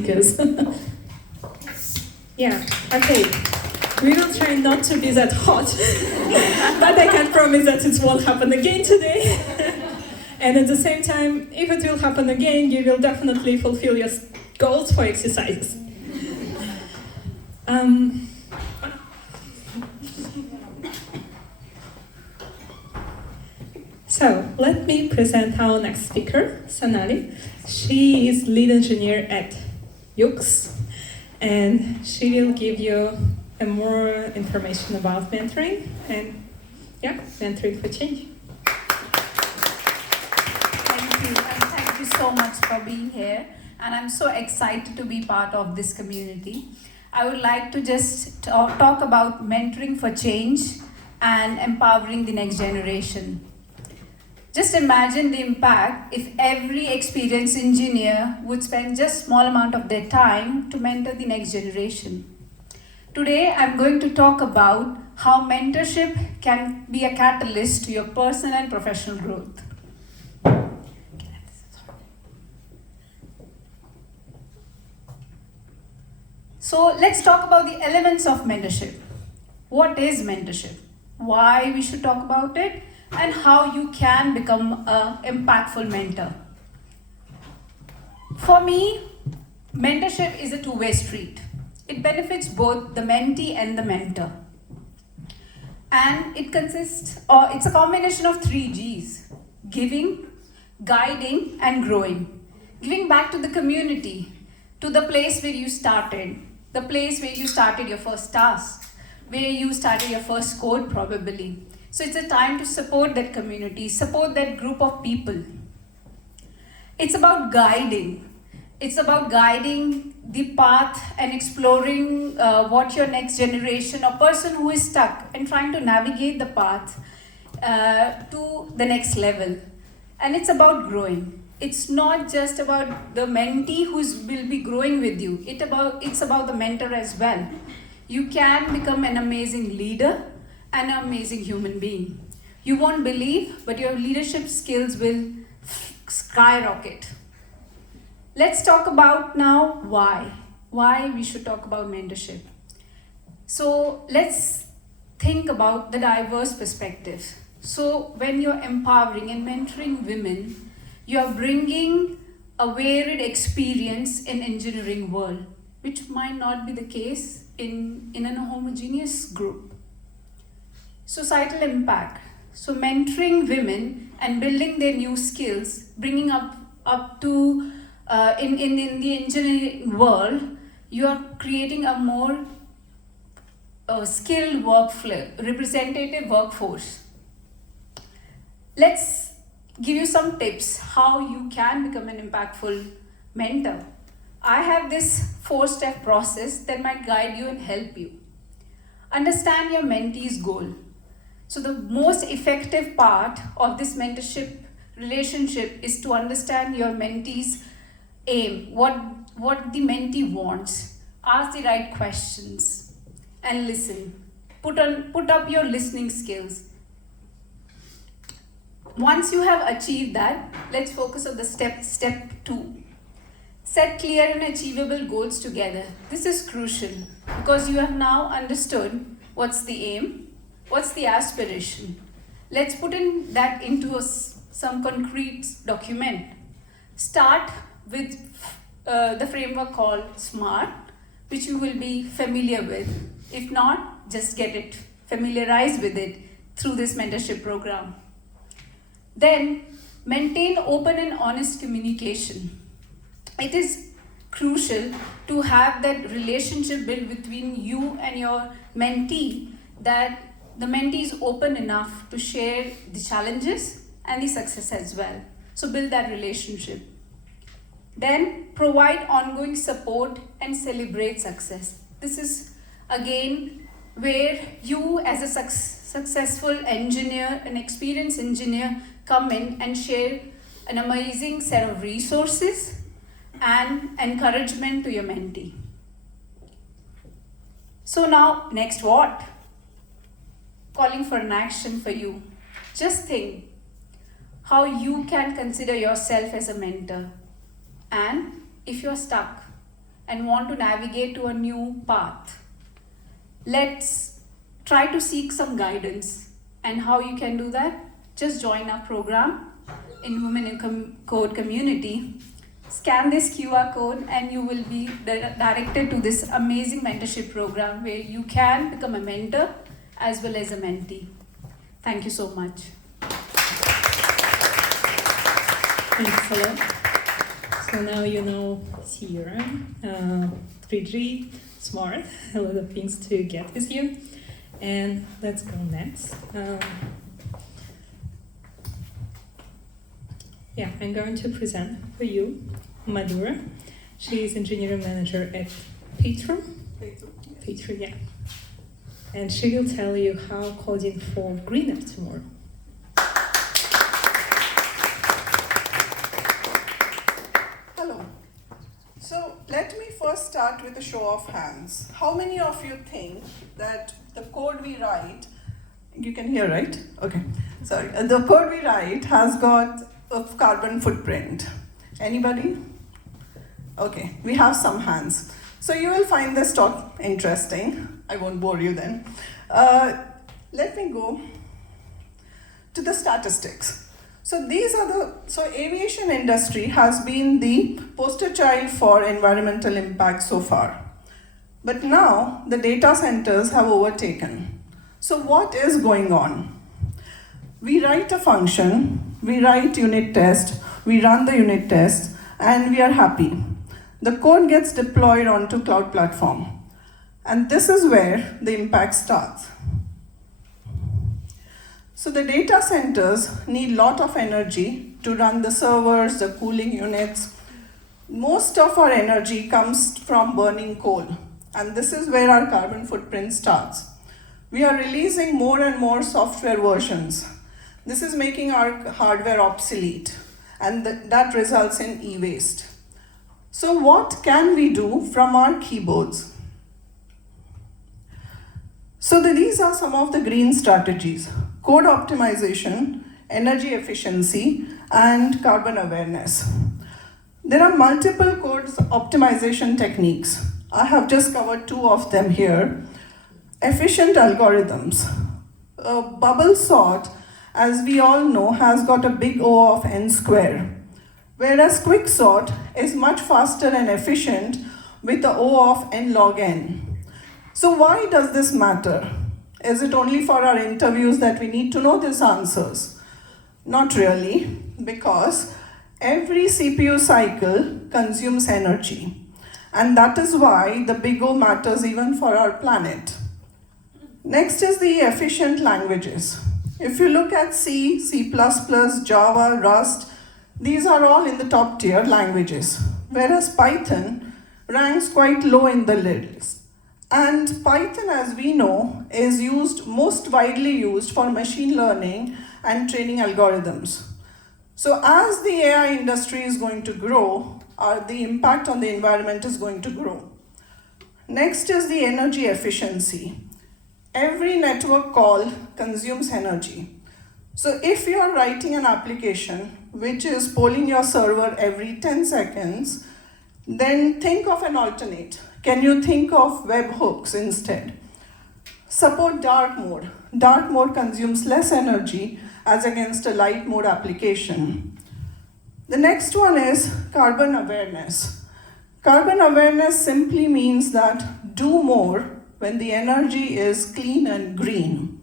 Because yeah, okay. We will try not to be that hot, but I can promise that it won't happen again today. And at the same time, if it will happen again, you will definitely fulfill your goals for exercises. So let me present our next speaker, Sonali. She is lead engineer at UX, and she will give you more information about mentoring and mentoring for change. Thank you, and thank you so much for being here. And I'm so excited to be part of this community. I would like to just talk about mentoring for change and empowering the next generation. Just imagine the impact if every experienced engineer would spend just a small amount of their time to mentor the next generation. Today, I'm going to talk about how mentorship can be a catalyst to your personal and professional growth. So let's talk about the elements of mentorship. What is mentorship? Why we should talk about it? And how you can become an impactful mentor. For me, mentorship is a two-way street. It benefits both the mentee and the mentor. And it's a combination of 3 Gs: giving, guiding, and growing. Giving back to the community, to the place where you started, the place where you started your first task, where you started your first code probably. So it's a time to support that community, support that group of people. It's about guiding. It's about guiding the path and exploring what your next generation or person who is stuck and trying to navigate the path to the next level. And it's about growing. It's not just about the mentee who will be growing with you. It's about the mentor as well. You can become an amazing leader and an amazing human being. You won't believe, but your leadership skills will skyrocket. Let's talk about now why we should talk about mentorship. So let's think about the diverse perspective. So when you're empowering and mentoring women, you're bringing a varied experience in engineering world, which might not be the case in a homogeneous group. Societal impact. So mentoring women and building their new skills, bringing up to in the engineering world, you are creating a more skilled representative workforce. Let's give you some tips how you can become an impactful mentor. I have this 4-step process that might guide you and help you. Understand your mentee's goal. So the most effective part of this mentorship relationship is to understand your mentee's aim, what the mentee wants. Ask the right questions and listen. Put up your listening skills. Once you have achieved that, let's focus on the step 2. Set clear and achievable goals together. This is crucial because you have now understood what's the aim, what's the aspiration. Let's put that into some concrete document. Start with the framework called SMART, which you will be familiar with. If not, just get it familiarized with it through this mentorship program. Then maintain open and honest communication. It is crucial to have that relationship built between you and your mentee, that the mentee is open enough to share the challenges and the success as well. So build that relationship. Then provide ongoing support and celebrate success. This is again where you as a successful engineer, an experienced engineer, come in and share an amazing set of resources and encouragement to your mentee. So now, next what? Calling for an action for you. Just think how you can consider yourself as a mentor. And if you're stuck, and want to navigate to a new path, let's try to seek some guidance. And how you can do that? Just join our program in Women in Code community. Scan this QR code and you will be directed to this amazing mentorship program where you can become a mentor as well as a mentee. Thank you so much. Thanks a lot. So now you know CRM, 3G, smart, a lot of things to get with you. And let's go next. I'm going to present for you Madhura. She is engineering manager at Petro. Petro, yeah. And she will tell you how coding for greener tomorrow. Hello. So let me first start with a show of hands. How many of you think that the code we write, you can hear, right? Okay, sorry. The code we write has got a carbon footprint. Anybody? Okay, we have some hands. So you will find this talk interesting. I won't bore you then. Let me go to the statistics. So aviation industry has been the poster child for environmental impact so far. But now the data centers have overtaken. So what is going on? We write a function, we write unit test, we run the unit test, and we are happy. The code gets deployed onto cloud platform. And this is where the impact starts. So the data centers need a lot of energy to run the servers, the cooling units. Most of our energy comes from burning coal. And this is where our carbon footprint starts. We are releasing more and more software versions. This is making our hardware obsolete, and that results in e-waste. So what can we do from our keyboards? So these are some of the green strategies: code optimization, energy efficiency, and carbon awareness. There are multiple code optimization techniques. I have just covered two of them here. Efficient algorithms. Bubble sort, as we all know, has got a big O of n square, whereas quick sort is much faster and efficient with the O of n log n. So why does this matter? Is it only for our interviews that we need to know these answers? Not really, because every CPU cycle consumes energy. And that is why the big O matters even for our planet. Next is the efficient languages. If you look at C, C++, Java, Rust, these are all in the top tier languages, whereas Python ranks quite low in the list. And Python, as we know, is most widely used for machine learning and training algorithms. So as the AI industry is going to grow, the impact on the environment is going to grow. Next is the energy efficiency. Every network call consumes energy. So if you are writing an application which is polling your server every 10 seconds, then think of an alternate. Can you think of webhooks instead? Support dark mode. Dark mode consumes less energy as against a light mode application. The next one is carbon awareness. Carbon awareness simply means that do more when the energy is clean and green.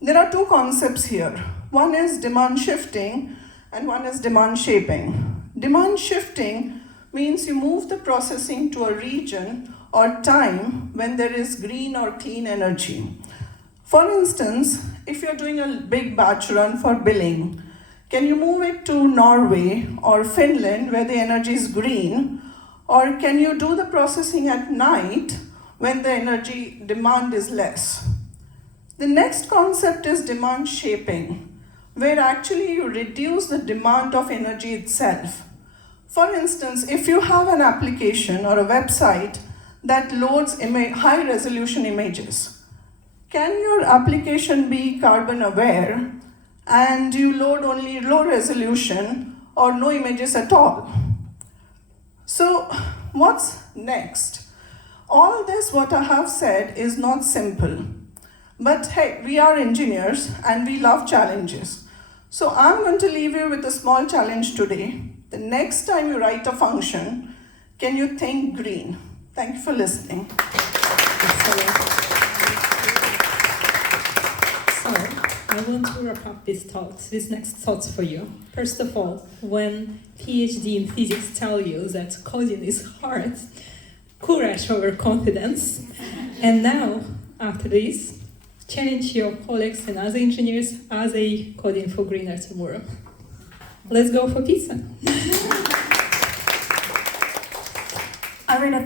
There are two concepts here. One is demand shifting and one is demand shaping. Demand shifting means you move the processing to a region or time when there is green or clean energy. For instance, if you're doing a big batch run for billing, can you move it to Norway or Finland where the energy is green? Or can you do the processing at night when the energy demand is less? The next concept is demand shaping, where actually you reduce the demand of energy itself. For instance, if you have an application or a website that loads high resolution images, can your application be carbon aware and you load only low resolution or no images at all? So what's next. All this, what I have said, is not simple. But hey, we are engineers and we love challenges. So I'm going to leave you with a small challenge today. The next time you write a function, can you think green? Thank you for listening. So, I want to wrap up these next thoughts for you. First of all, when PhD in physics tell you that coding is hard, courage over confidence. And now, after this, challenge your colleagues and other engineers as they coding for greener tomorrow. Let's go for pizza. Arena,